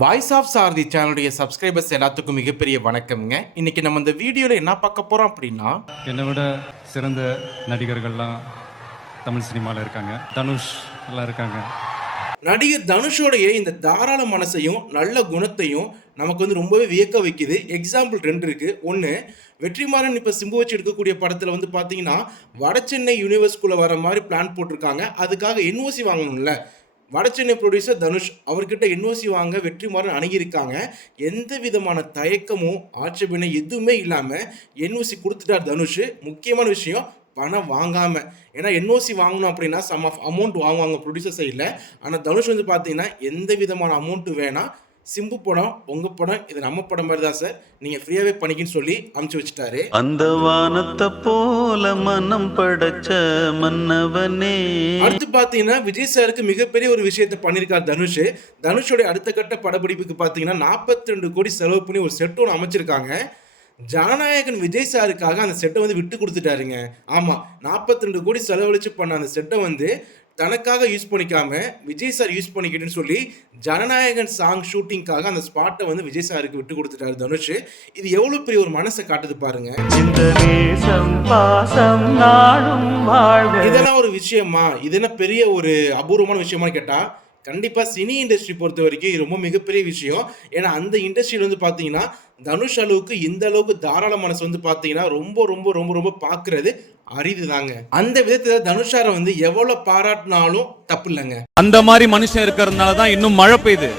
Voice of சாரதி சேனலுடைய subscribers எல்லாத்துக்கும் மிகப்பெரிய வணக்கம்ங்க. இன்னைக்கு நம்ம இந்த வீடியோவில் என்ன பார்க்க போகிறோம் அப்படின்னா என்னை விட சிறந்த நடிகர்கள்லாம் தமிழ் சினிமாவில் இருக்காங்க. தனுஷ் எல்லாம் இருக்காங்க. நடிகர் தனுஷோடைய இந்த தாராள மனசையும் நல்ல குணத்தையும் நமக்கு வந்து ரொம்பவே வியக்க வைக்குது. எக்ஸாம்பிள் ரெண்டு இருக்கு. ஒன்று வெற்றிமாறன் இப்போ சிம்பு வச்சு எடுக்கக்கூடிய படத்தில் வந்து பார்த்தீங்கன்னா வடசென்னை யூனிவர்ஸ்குள்ளே வர மாதிரி பிளான் போட்டிருக்காங்க. அதுக்காக என்ஓசி வாங்கணும்ல. வடசென்னை ப்ரொடியூசர் தனுஷ் அவர்கிட்ட என்ஓசி வாங்க வெற்றிமாறன் அணுகியிருக்காங்க. எந்த விதமான தயக்கமும் ஆட்சேபனை எதுவுமே இல்லாமல் என்ஓசி கொடுத்துட்டார் தனுஷ். முக்கியமான விஷயம் பணம் வாங்காமல் ஏன்னா என்ஓசி வாங்கணும் அப்படின்னா சம் ஆஃப் அமௌண்ட் வாங்குவாங்க ப்ரொடியூசர் சைடில் ஆனால் தனுஷ் வந்து பார்த்தீங்கன்னா எந்த விதமான அமௌண்ட்டு வேணால் சிம்பு படம் உங்கள் படம் இது நம்ம படம் மாதிரி தான் சார் நீங்கள் ஃப்ரீயாகவே பண்ணிக்கின்னு சொல்லி அமுச்சு வச்சுட்டாரு. அந்த வானத்தை போல மனம் படைச்ச மன்னவனே. அடுத்து பார்த்தீங்கன்னா விஜய் சாருக்கு மிகப்பெரிய ஒரு விஷயத்தை பண்ணியிருக்கார் தனுஷ். தனுஷோடைய அடுத்த கட்ட படப்பிடிப்புக்கு பார்த்தீங்கன்னா நாற்பத்தி ரெண்டு கோடி செலவு பண்ணி ஒரு செட் ஒன்று அமைச்சிருக்காங்க. ஜனநாயகன் விஜய் சாருக்காக அந்த செட்டை வந்து விட்டு கொடுத்துட்டாருங்க. ஆமாம் நாற்பத்தி ரெண்டு கோடி செலவழிச்சு பண்ண அந்த செட்டை வந்து தனக்காக யூஸ் பண்ணிக்காம விஜய் சார் யூஸ் பண்ணிக்கிட்டுன்னு சொல்லி ஜனநாயகன் சாங் ஷூட்டிங்காக அந்த ஸ்பாட்டை வந்து விஜய் சாருக்கு விட்டு கொடுத்துட்டாரு தனுஷ். இது எவ்வளோ பெரிய ஒரு மனசை காட்டுது பாருங்க. இதெல்லாம் ஒரு விஷயமா? இது என்ன பெரிய ஒரு அபூர்வமான விஷயமான்னு கேட்டா கண்டிப்பாக சினி இண்டஸ்ட்ரி பொறுத்த வரைக்கும் இது ரொம்ப மிகப்பெரிய விஷயம். ஏன்னா அந்த இண்டஸ்ட்ரியில் வந்து பார்த்தீங்கன்னா தனுஷ் அளவுக்கு இந்த அளவுக்கு தாராள மனசு வந்து பார்த்தீங்கன்னா ரொம்ப ரொம்ப ரொம்ப ரொம்ப பாக்குறது அரிதுதாங்க. அந்த விதத்தில் தனுஷாரை வந்து எவ்வளோ பாராட்டினாலும் தப்பு இல்லைங்க. அந்த மாதிரி மனுஷன் இருக்கிறதுனால தான் இன்னும் மழை பெய்யுது.